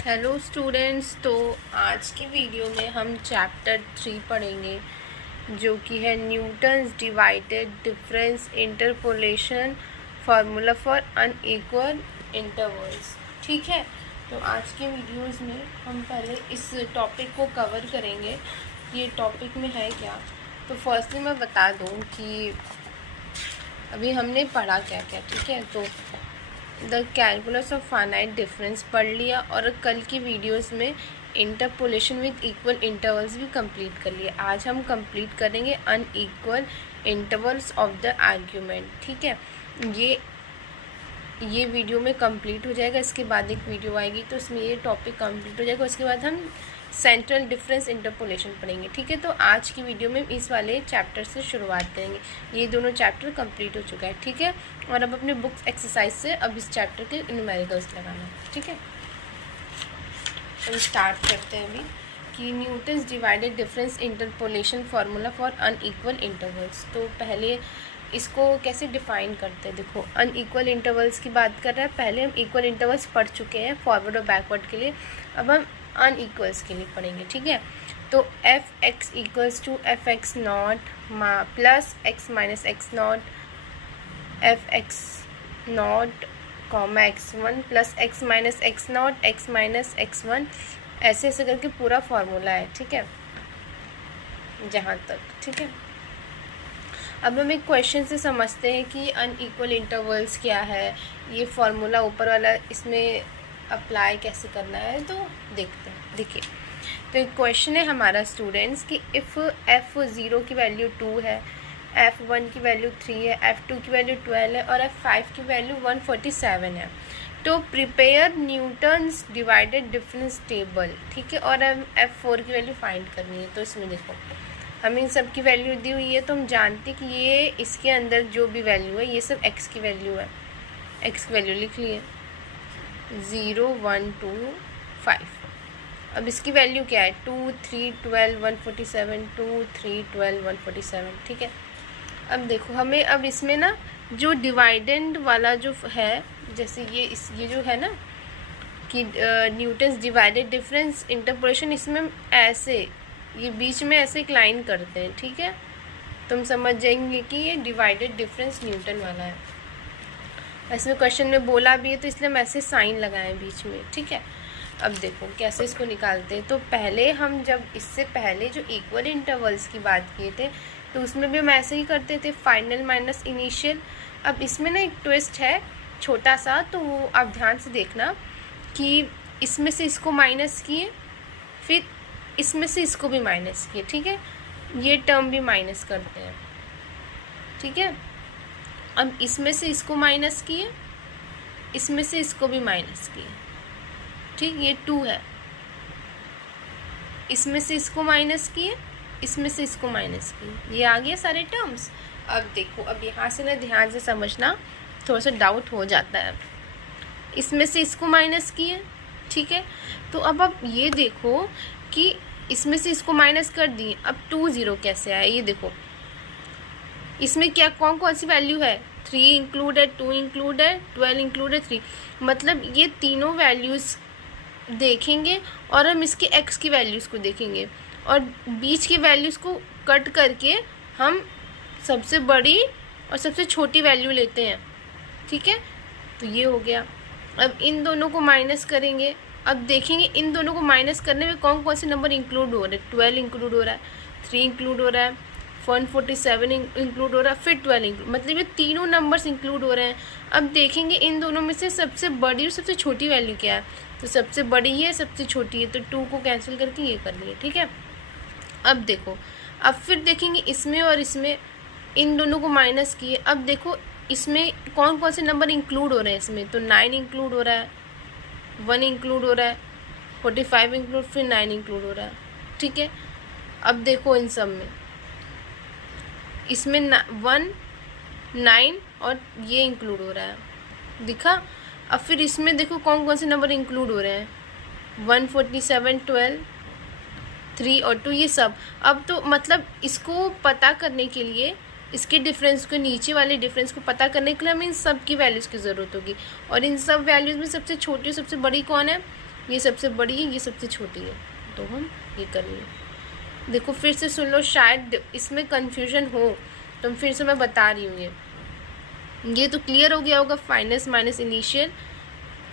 Hello students. तो आज की वीडियो में हम चैप्टर 3 पढ़ेंगे जो कि है Newton's divided difference interpolation formula for unequal intervals. ठीक है, तो आज के वीडियोस में हम पहले इस टॉपिक को कवर करेंगे। ये टॉपिक में है क्या, तो फर्स्टली मैं बता दूं कि अभी हमने पढ़ा क्या क्या। ठीक है, तो the calculus of finite difference पढ़ लिया और कल की वीडियोस में इंटरपोलेशन विद इक्वल इंटरवल्स भी कंप्लीट कर लिए। आज हम कंप्लीट करेंगे unequal intervals of the argument. ठीक है, ये वीडियो में कंप्लीट हो जाएगा। इसके बाद एक वीडियो आएगी तो उसमें ये टॉपिक कंप्लीट हो जाएगा। उसके बाद हम सेंट्रल डिफरेंस इंटरपोलेशन पढ़ेंगे। ठीक है, तो आज की वीडियो में इस वाले चैप्टर से शुरुआत करेंगे। ये दोनों चैप्टर कंप्लीट हो चुका है। ठीक है, और अब अपने बुक्स एक्सरसाइज से अब इस चैप्टर के न्यूमेरिकल्स लगाना है। ठीक है, तो स्टार्ट करते हैं अभी कि Newton's divided difference interpolation formula for unequal intervals. तो पहले इसको कैसे डिफाइन करते हैं। देखो, अनइक्वल इंटरवल्स की बात कर रहे हैं। पहले हम इक्वल इंटरवल्स पढ़ चुके हैं फॉरवर्ड और बैकवर्ड के लिए। अब हम अनइक्वल्स के लिए पढ़ेंगे। ठीक है, तो F X equals to F x naught plus X minus x naught F x naught comma X one plus X minus x naught x minus x one, ऐसे ऐसे करके पूरा फार्मूला है। ठीक है, जहाँ तक। ठीक है, अब हम एक क्वेश्चन से समझते हैं कि अनइक्वल इंटरवल्स क्या है। ये फार्मूला ऊपर वाला इसमें अप्लाई कैसे करना है, तो देखते हैं। देखिए, तो एक क्वेश्चन है हमारा स्टूडेंट्स कि इफ़ f0 की वैल्यू 2 है, f1 की वैल्यू 3 है, f2 की वैल्यू 12 है और f5 की वैल्यू 147 है, तो prepare Newton's divided difference table. ठीक है, और हम f4 की वैल्यू फाइंड करनी है। तो इसमें देखो, हमें इन सब की वैल्यू दी हुई है, तो हम जानते कि ये इसके अंदर जो भी वैल्यू है ये सब x की वैल्यू है। x की वैल्यू लिख लिए 0 1 2 5। अब इसकी वैल्यू क्या है 2 3 12 147 2 3 12 147। ठीक है, अब देखो हमें अब इसमें ना जो डिवाइडेंड वाला जो है, जैसे ये जो है ना कि न्यूटन्स डिवाइडेड डिफरेंस इंटरपोलेशन, इसमें ऐसे ये बीच में ऐसे एक लाइन करते हैं। ठीक है, तुम समझ जाएंगे कि ये डिवाइडेड डिफरेंस न्यूटन वाला है। ऐसे क्वेश्चन में बोला भी है, तो इसलिए हम ऐसे साइन लगाएं बीच में। ठीक है, अब देखो कैसे इसको निकालते हैं। तो पहले हम जब इससे पहले जो इक्वल इंटरवल्स की बात किए थे, तो उसमें भी हम ऐसे ही करते थे, फाइनल माइनस इनिशियल। अब इसमें ना एक ट्विस्ट है छोटा सा, तो वो आप ध्यान से देखना कि इसमें से इसको माइनस किए, फिर इसमें से इसको भी माइनस किए। ठीक है, ये टर्म भी माइनस करते हैं। ठीक है, अब इसमें से इसको माइनस किए, इसमें से इसको भी माइनस किए। ठीक, ये 2 है, इसमें से इसको माइनस किए, इसमें से इसको माइनस किए, ये आ गया सारे टर्म्स। अब देखो, अब यहाँ से ना ध्यान से समझना, थोड़ा सा डाउट हो जाता है। इसमें से इसको माइनस किए, ठीक है, तो अब आप ये देखो कि इसमें से इसको माइनस कर दिए, अब 2 0 कैसे आया। ये देखो इसमें क्या कौन कौन सी वैल्यू है, 3 इंक्लूड है, 2 इंक्लूड है, 12 इंक्लूड है, 3। मतलब ये तीनों वैल्यूज़ देखेंगे और हम इसके x की वैल्यूज़ को देखेंगे और बीच की वैल्यूज़ को कट करके हम सबसे बड़ी और सबसे छोटी वैल्यू लेते हैं। ठीक है, तो ये हो गया। अब इन दोनों को माइनस करेंगे। अब देखेंगे इन दोनों को माइनस करने में कौन कौन से नंबर इंक्लूड हो रहे हैं। 12 इंक्लूड हो रहा है, 3 इंक्लूड हो रहा है, 147 इंक्लूड हो रहा है, फिर 12 इंक्लूड, मतलब ये तीनों नंबर्स इंक्लूड हो रहे हैं। अब देखेंगे इन दोनों में से सबसे बड़ी और सबसे छोटी वैल्यू क्या है, तो सबसे बड़ी है, सबसे छोटी है, तो 2 को कैंसिल करके ये कर लिए। ठीक है, अब देखो, अब फिर देखेंगे इसमें और इसमें, इन दोनों को माइनस किए। अब देखो इसमें कौन कौन से नंबर इंक्लूड हो रहे हैं इसमें, तो 9 इंक्लूड हो रहा है, 1 इंक्लूड हो रहा है, 45 इंक्लूड, फिर 9 इंक्लूड हो रहा है। ठीक है, अब देखो इन सब में, इसमें 1 9 और ये इंक्लूड हो रहा है, दिखा। अब फिर इसमें देखो कौन कौन से नंबर इंक्लूड हो रहे हैं, 147 12 3 और 2, ये सब। अब तो मतलब इसको पता करने के लिए, इसके डिफरेंस को, नीचे वाले डिफरेंस को पता करने के लिए हमें इन सब की वैल्यूज़ की ज़रूरत होगी। और इन सब वैल्यूज़ में सबसे छोटी और सबसे बड़ी कौन है, ये सबसे बड़ी है, ये सबसे छोटी है, तो हम ये करेंगे। देखो फिर से सुन लो, शायद इसमें कन्फ्यूजन हो तो फिर से मैं बता रही हूँ। ये तो क्लियर हो गया होगा। Final minus initial,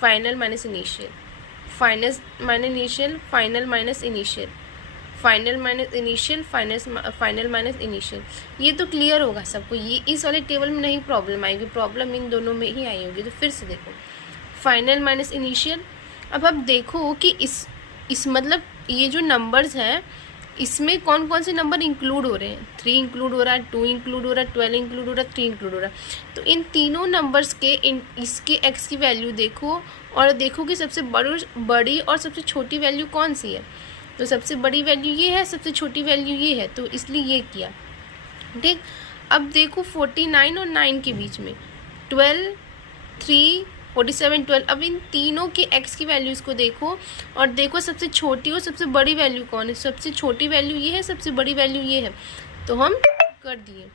final minus initial, final minus initial, final minus initial, final minus initial, final minus initial, ये तो क्लियर होगा सबको। ये इस वाले टेबल में नहीं प्रॉब्लम आएगी, प्रॉब्लम इन दोनों में ही आई होगी। तो फिर से देखो, फाइनल माइनस इनिशियल। अब आप देखो कि इस मतलब ये जो नंबर्स हैं इसमें कौन कौन से नंबर इंक्लूड हो रहे हैं। 3 इंक्लूड हो रहा है, 2 इंक्लूड हो रहा है, 12 इंक्लूड हो रहा है, 3 इंक्लूड हो रहा है। तो इन तीनों नंबर्स के इसके एक्स की वैल्यू देखो और देखो कि सबसे बड़ी और सबसे छोटी वैल्यू कौन सी है। तो सबसे बड़ी वैल्यू ये है, सबसे छोटी वैल्यू ये है, तो इसलिए ये किया। ठीक, अब देखो 49 और 9 के बीच में 12, 3, 47, 12। अब इन तीनों के एक्स की वैल्यूज़ को देखो और देखो सबसे छोटी और सबसे बड़ी वैल्यू कौन है। सबसे छोटी वैल्यू ये है, सबसे बड़ी वैल्यू ये है, तो हम कर दिए।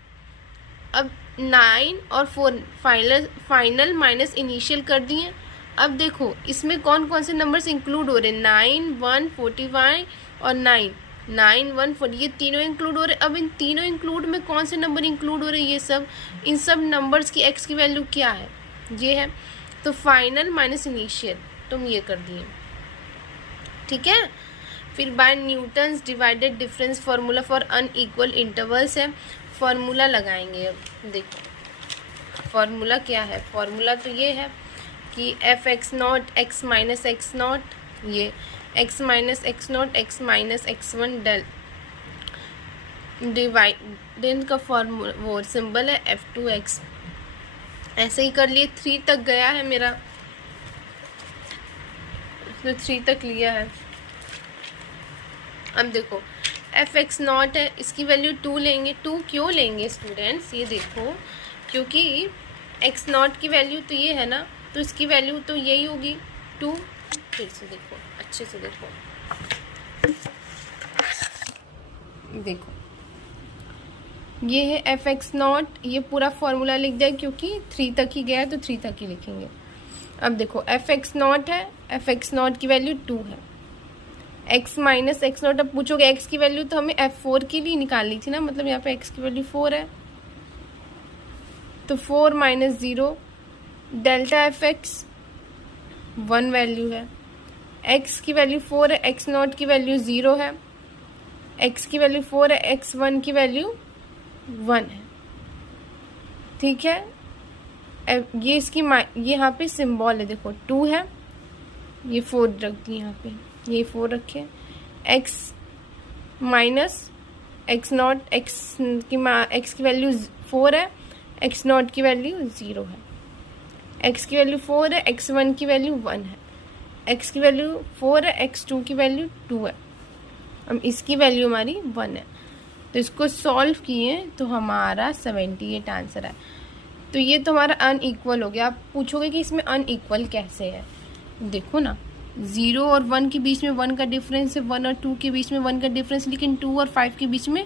अब 9 और 4 फाइनल माइनस इनिशियल कर दिए। अब देखो इसमें कौन कौन से नंबर्स इंक्लूड हो रहे हैं। 9, 1, 45 और 9, 9, 1, 40, ये तीनों इंक्लूड हो रहे हैं। अब इन तीनों इंक्लूड में कौन से नंबर इंक्लूड हो रहे हैं, ये सब, इन सब नंबर्स की एक्स की वैल्यू क्या है, ये है। तो फाइनल माइनस इनिशियल तुम ये कर दिए। ठीक है, फिर by Newton's divided difference formula for unequal intervals है, फार्मूला लगाएंगे। अब देखो फार्मूला क्या है। फार्मूला तो ये है कि F x naught x minus x naught, ये X minus x naught x minus x one del dividend का फॉर्मूला वो सिंबल है f2x। ऐसे ही कर लिए। 3 तक गया है मेरा, तो 3 तक लिया है। अब देखो एफ एक्स नॉट है, इसकी वैल्यू 2 लेंगे। 2 क्यों लेंगे स्टूडेंट्स, ये देखो, क्योंकि एक्स नॉट की वैल्यू तो ये है ना, तो इसकी वैल्यू तो यही होगी 2। फिर से देखो, अच्छे से देखो, देखो ये है एफ एक्स नॉट, ये पूरा फॉर्मूला लिख दिया क्योंकि 3 तक ही गया है तो 3 तक ही लिखेंगे। अब देखो एफ एक्स नॉट है, एफ एक्स नॉट की वैल्यू 2 है, एक्स माइनस एक्स नॉट। अब पूछोगे एक्स की वैल्यू, तो हमें F4 के लिए निकालनी थी ना, मतलब यहाँ पे एक्स की वैल्यू 4 है, तो 4 minus 0 delta F x 1 value है, एक्स की वैल्यू 4 है, एक्स नॉट की वैल्यू 0 है, एक्स की वैल्यू 4 है, एक्स 1 की वैल्यू 1 है। ठीक है, ये इसकी ये यहाँ पे सिंबल है, देखो 2 है, ये 4 रख दी यहाँ पे, ये 4 रखे, x minus x naught, x की वैल्यू 4 है, एक्स नॉट की वैल्यू 0 है, एक्स की वैल्यू 4 है, एक्स 1 की वैल्यू 1 है, एक्स की वैल्यू 4 है, एक्स 2 की वैल्यू 2 है, अब इसकी वैल्यू हमारी 1 है। तो इसको सॉल्व किए तो हमारा 78 आंसर है। तो ये तो हमारा अनइक्वल हो गया। आप पूछोगे कि इसमें अनइक्वल कैसे है, देखो ना, 0 और 1 के बीच में 1 का डिफरेंस है, 1 और 2 के बीच में 1 का डिफरेंस, लेकिन 2 और 5 के बीच में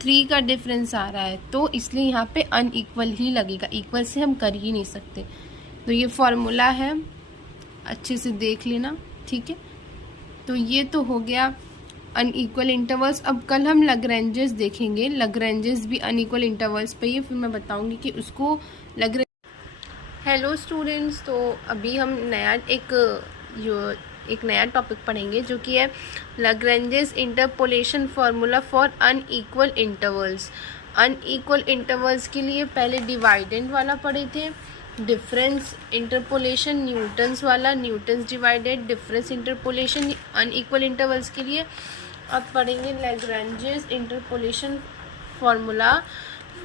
3 का डिफरेंस आ रहा है, तो इसलिए यहाँ पे अनइक्वल ही लगेगा, इक्वल से हम कर ही नहीं सकते। तो ये फॉर्मूला है, अच्छे से देख लेना। ठीक है, तो ये तो हो गया अनइक्वल इंटरवल्स। अब कल हम लैग्रेंजेस देखेंगे, लैग्रेंजेस भी अनइक्वल इंटरवल्स पे ही, फिर मैं बताऊंगी कि उसको लैग्रेंज। हेलो स्टूडेंट्स, तो अभी हम एक नया टॉपिक पढ़ेंगे जो कि है Lagrange's interpolation formula for unequal intervals. Unequal intervals के लिए पहले डिवाइडेंड वाला पढ़े थे, डिफरेंस इंटरपोलेशन न्यूटन्स वाला, Newton's divided difference interpolation unequal intervals के लिए। अब पढ़ेंगे Lagrange's interpolation formula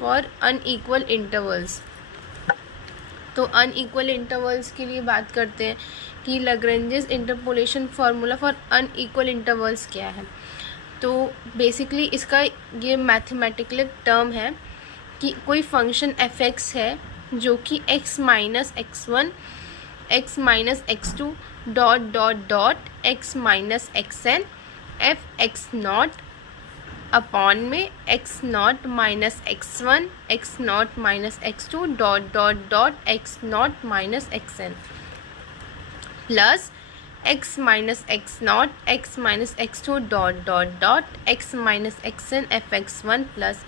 for unequal intervals. तो अनइक्वल इंटरवल्स के लिए बात करते हैं कि Lagrange's interpolation formula for unequal intervals क्या है। तो बेसिकली इसका ये मैथमेटिकल टर्म है कि कोई फंक्शन एफ एक्स है जो कि x minus x1, x minus x2 dot dot dot x minus xn F x naught upon में x naught minus x1, x naught minus x2 dot dot dot x naught minus xn plus X minus x naught x minus X two dot dot dot x minus X N F x one plus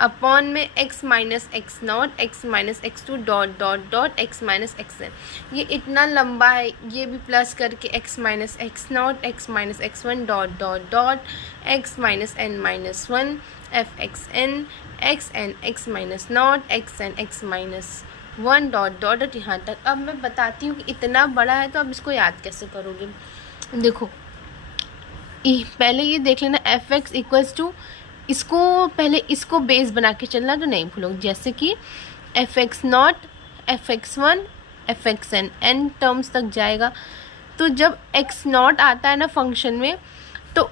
upon में X minus x naught x minus X two dot dot dot x minus X n. ये इतना लंबा है, ये भी plus करके x minus x naught x minus x one dot dot dot x minus n minus one f x n x minus naught x n x minus one dot dot dot यहाँ तक। अब मैं बताती हूँ कि इतना बड़ा है तो अब इसको याद कैसे करोगे। देखो पहले ये देख लेना एफ एक्स इक्वल्स टू, इसको पहले इसको बेस बना के चलना तो नहीं भूलोगे, जैसे कि F x naught F x one f x n n terms तक जाएगा। तो जब एक्स नॉट आता है ना फंक्शन में तो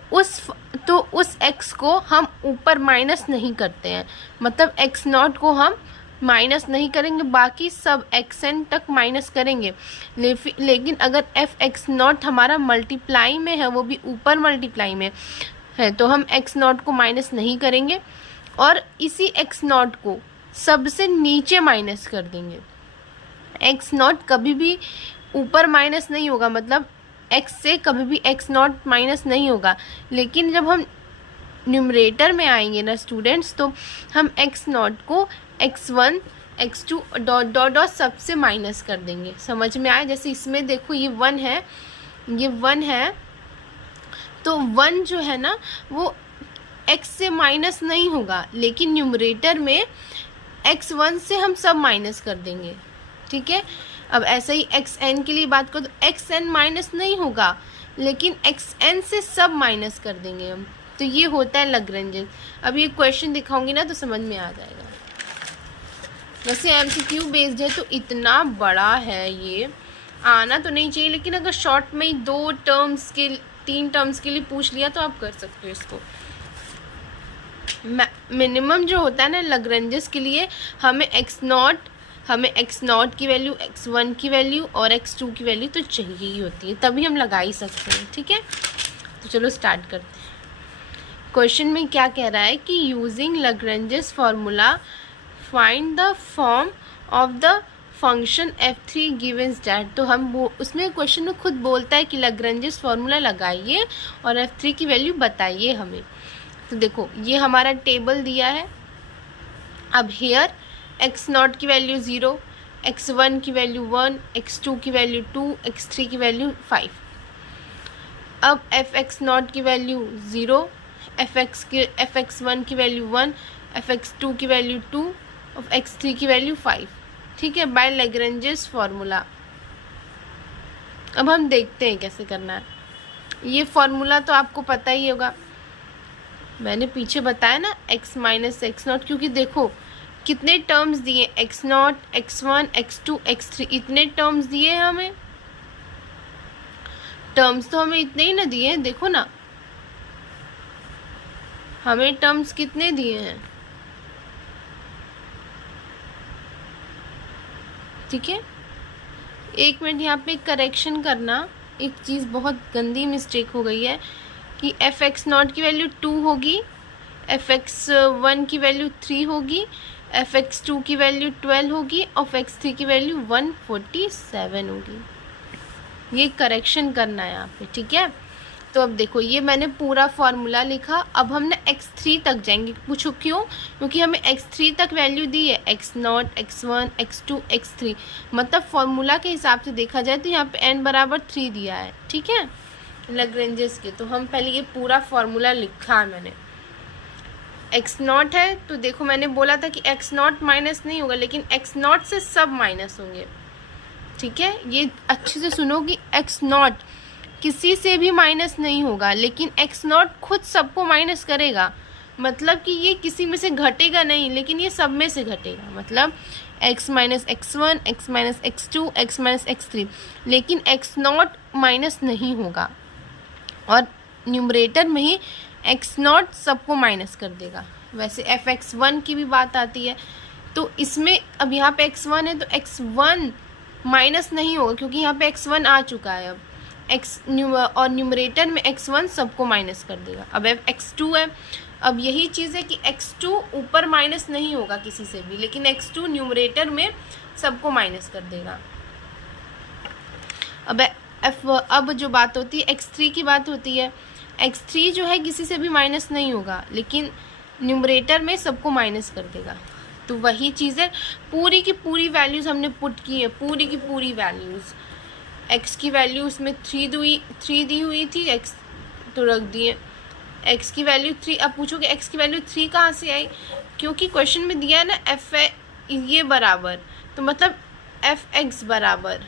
उस एक्स को हम ऊपर माइनस नहीं करते हैं, मतलब एक्स नॉट को हम माइनस नहीं करेंगे, बाकी सब एक्स एन तक माइनस करेंगे। लेकिन अगर एफ एक्स नॉट हमारा मल्टीप्लाई में है, वो भी ऊपर मल्टीप्लाई में है, तो हम एक्स नॉट को माइनस नहीं करेंगे और इसी एक्स नॉट को सबसे नीचे माइनस कर देंगे। एक्स नॉट कभी भी ऊपर माइनस नहीं होगा, मतलब एक्स से कभी भी एक्स नॉट माइनस नहीं होगा। लेकिन जब हम न्यूमरेटर में आएंगे ना स्टूडेंट्स, तो हम एक्स नॉट को x one x two dot dot dot सबसे माइनस कर देंगे। समझ में आए? जैसे इसमें देखो ये वन है, ये वन है, तो वन जो है ना वो x से माइनस नहीं होगा, लेकिन न्यूमरेटर में x1 से हम सब माइनस कर देंगे। ठीक है, अब ऐसे ही xn के लिए बात करो तो xn माइनस नहीं होगा, लेकिन xn से सब माइनस कर देंगे हम। तो ये होता है लैग्रेंज। अब ये क्वेश्चन दिखाऊंगी ना तो समझ में आ जाएगा। वैसे MCQ बेस्ड है तो इतना बड़ा है, ये आना तो नहीं चाहिए, लेकिन अगर शॉर्ट में ही 2 टर्म्स के 3 टर्म्स के लिए पूछ लिया तो आप कर सकते हो इसको। मिनिमम जो होता है ना लैग्रेंजेस के लिए, हमें एक्स नॉट की वैल्यू, x1 की वैल्यू और x2 की वैल्यू तो चाहिए ही होती है, तभी हम लगा ही सकते हैं। ठीक है, तो चलो स्टार्ट करते हैं। क्वेश्चन में क्या कह रहा है कि using Lagrange's formula find the form of the function f3 given that. तो हम वो उसमें क्वेश्चन में खुद बोलता है कि लैग्रेंजेस फार्मूला लगाइए और f3 की वैल्यू बताइए हमें। तो देखो ये हमारा टेबल दिया है। अब हेयर एक्स नॉट की वैल्यू 0, x1 की वैल्यू 1, x2 की वैल्यू 2, x3 की वैल्यू 5। अब एफ एक्स नॉट की वैल्यू 0, एफ एक्स वन की वैल्यू 1, एफ एक्स टू की वैल्यू 2 और x3 की वैल्यू 5। ठीक है, बाय लैग्रेंजेस फार्मूला। अब हम देखते हैं कैसे करना है। ये फार्मूला तो आपको पता ही होगा, मैंने पीछे बताया ना x माइनस एक्स नॉट, क्योंकि देखो कितने टर्म्स दिए, x not, x1, x2, x3, इतने टर्म्स दिए हैं हमें। टर्म्स तो हमें इतने ही ना दिए हैं, देखो ना हमें टर्म्स कितने दिए हैं। ठीक है, 1 मिनट यहाँ पे करेक्शन करना, एक चीज़ बहुत गंदी मिस्टेक हो गई है कि एफ एक्स नॉट की वैल्यू 2 होगी, एफ एक्स वन की वैल्यू 3 होगी, एफ एक्स टू की वैल्यू 12 होगी और एक्स थ्री की वैल्यू 147 होगी। ये करेक्शन करना है यहाँ पे। ठीक है, तो अब देखो ये मैंने पूरा फार्मूला लिखा। अब हम ना x3 तक जाएंगे। पूछो क्यों? क्योंकि हमें x3 तक वैल्यू दी है, x not, x1, x2, x3, मतलब फार्मूला के हिसाब से देखा जाए तो यहाँ पे n बराबर 3 दिया है। ठीक है, लैग्रेंजेस के। तो हम पहले ये पूरा फार्मूला लिखा है मैंने। x नॉट है तो देखो मैंने बोला था कि x नॉट माइनस नहीं होगा, लेकिन x नॉट से सब माइनस होंगे। ठीक है, ये अच्छे से सुनो कि x नॉट किसी से भी माइनस नहीं होगा, लेकिन x नॉट खुद सबको माइनस करेगा। मतलब कि ये किसी में से घटेगा नहीं, लेकिन ये सब में से घटेगा। मतलब x minus x1, x minus x2, x minus x3, लेकिन x नॉट माइनस नहीं होगा। और न्यूमरेटर में ही x नॉट सबको माइनस कर देगा। वैसे एफ एक्स वन की भी बात आती है, तो इसमें अब यहाँ पे x1 है तो x1 माइनस नहीं होगा, क्योंकि यहाँ पे x1 आ चुका है। अब और न्यूमरेटर में x1 सबको माइनस कर देगा। अब x2 है, अब यही चीज़ है कि x2 ऊपर माइनस नहीं होगा किसी से भी, लेकिन x2 न्यूमरेटर में सबको माइनस कर देगा। अब अब जो बात होती है x3 की बात होती है। x3 जो है किसी से भी माइनस नहीं होगा, लेकिन न्यूमरेटर में सबको माइनस कर देगा। तो वही चीज़ है, पूरी की पूरी वैल्यूज़ हमने पुट की है, पूरी की पूरी वैल्यूज़। x की वैल्यू उसमें 3 दी हुई थी, x तो रख दिए, x की वैल्यू 3। अब पूछोगे x की वैल्यू 3 कहाँ से आई, क्योंकि क्वेश्चन में दिया है ना f ये बराबर, तो मतलब f(x) बराबर,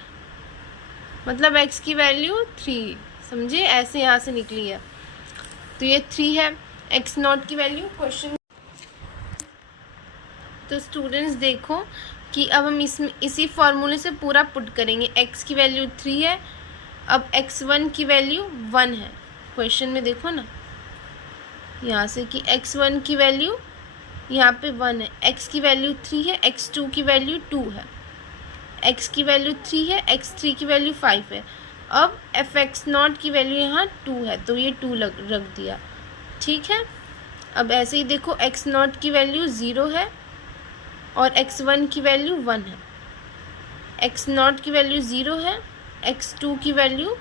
मतलब x की वैल्यू 3, समझे, ऐसे यहाँ से निकली है। तो ये 3 है x0 की वैल्यू क्वेश्चन। तो स्टूडेंट्स देखो कि अब हम इसमें इसी फॉर्मूले से पूरा पुट करेंगे। x की वैल्यू 3 है, अब x1 की वैल्यू 1 है। क्वेश्चन में देखो ना यहाँ से कि x1 की वैल्यू यहाँ पे 1 है, x की वैल्यू 3 है, x2 की वैल्यू 2 है, x की वैल्यू 3 है, x3 की वैल्यू 5 है। अब f(x0) की वैल्यू यहाँ 2 है, तो ये 2 रख दिया, ठीक है। अब ऐसे ही देखो x0 की वैल्यू 0 है और x1 की वैल्यू 1 है, x0 की वैल्यू 0 है, x2 की वैल्यू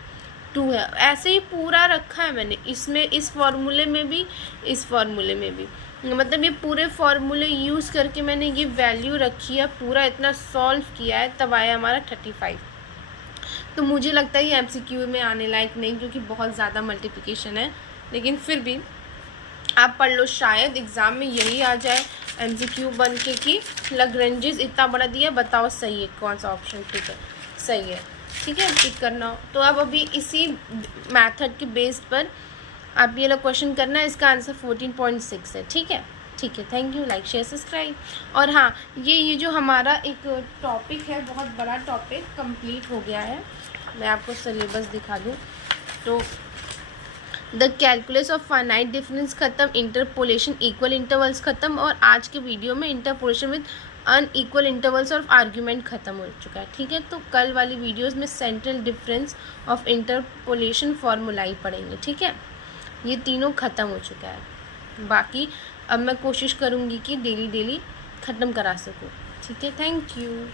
2 है। ऐसे ही पूरा रखा है मैंने इसमें, इस फॉर्मूले में भी, इस फॉर्मूले में भी, मतलब ये पूरे फॉर्मूले यूज़ करके मैंने ये वैल्यू रखी है, पूरा इतना सॉल्व किया है, तब आया हमारा 35। तो मुझे लगता है ये MCQ में आने लायक नहीं, क्योंकि बहुत ज़्यादा मल्टीप्लिकेशन है, लेकिन फिर भी आप पढ़ लो, शायद एग्ज़ाम में यही आ जाए MCQ बन के कि लैग्रेंजेस इतना बड़ा दिया, बताओ सही है कौन सा ऑप्शन ठीक है, सही है, ठीक है, टिक करना हो तो। अब अभी इसी मेथड के बेस पर आप ये लोग क्वेश्चन करना है, इसका आंसर 14.6 है, ठीक है, ठीक है। Thank you, like share subscribe. और हाँ, ये जो हमारा एक टॉपिक है, बहुत बड़ा टॉपिक कंप्लीट हो गया है। मैं आपको सिलेबस दिखा दूँ तो the calculus of finite difference ख़त्म, इंटरपोलेशन इक्वल इंटरवल्स ख़त्म, और आज के वीडियो में इंटरपोलेशन विद अनइक्वल इंटरवल्स और आर्ग्यूमेंट ख़त्म हो चुका है, ठीक है। तो कल वाली वीडियोस में central difference of interpolation formula ही पढ़ेंगे, ठीक है। ये तीनों ख़त्म हो चुका है, बाकी अब मैं कोशिश करूँगी कि डेली ख़त्म करा सकूँ, ठीक है। Thank you.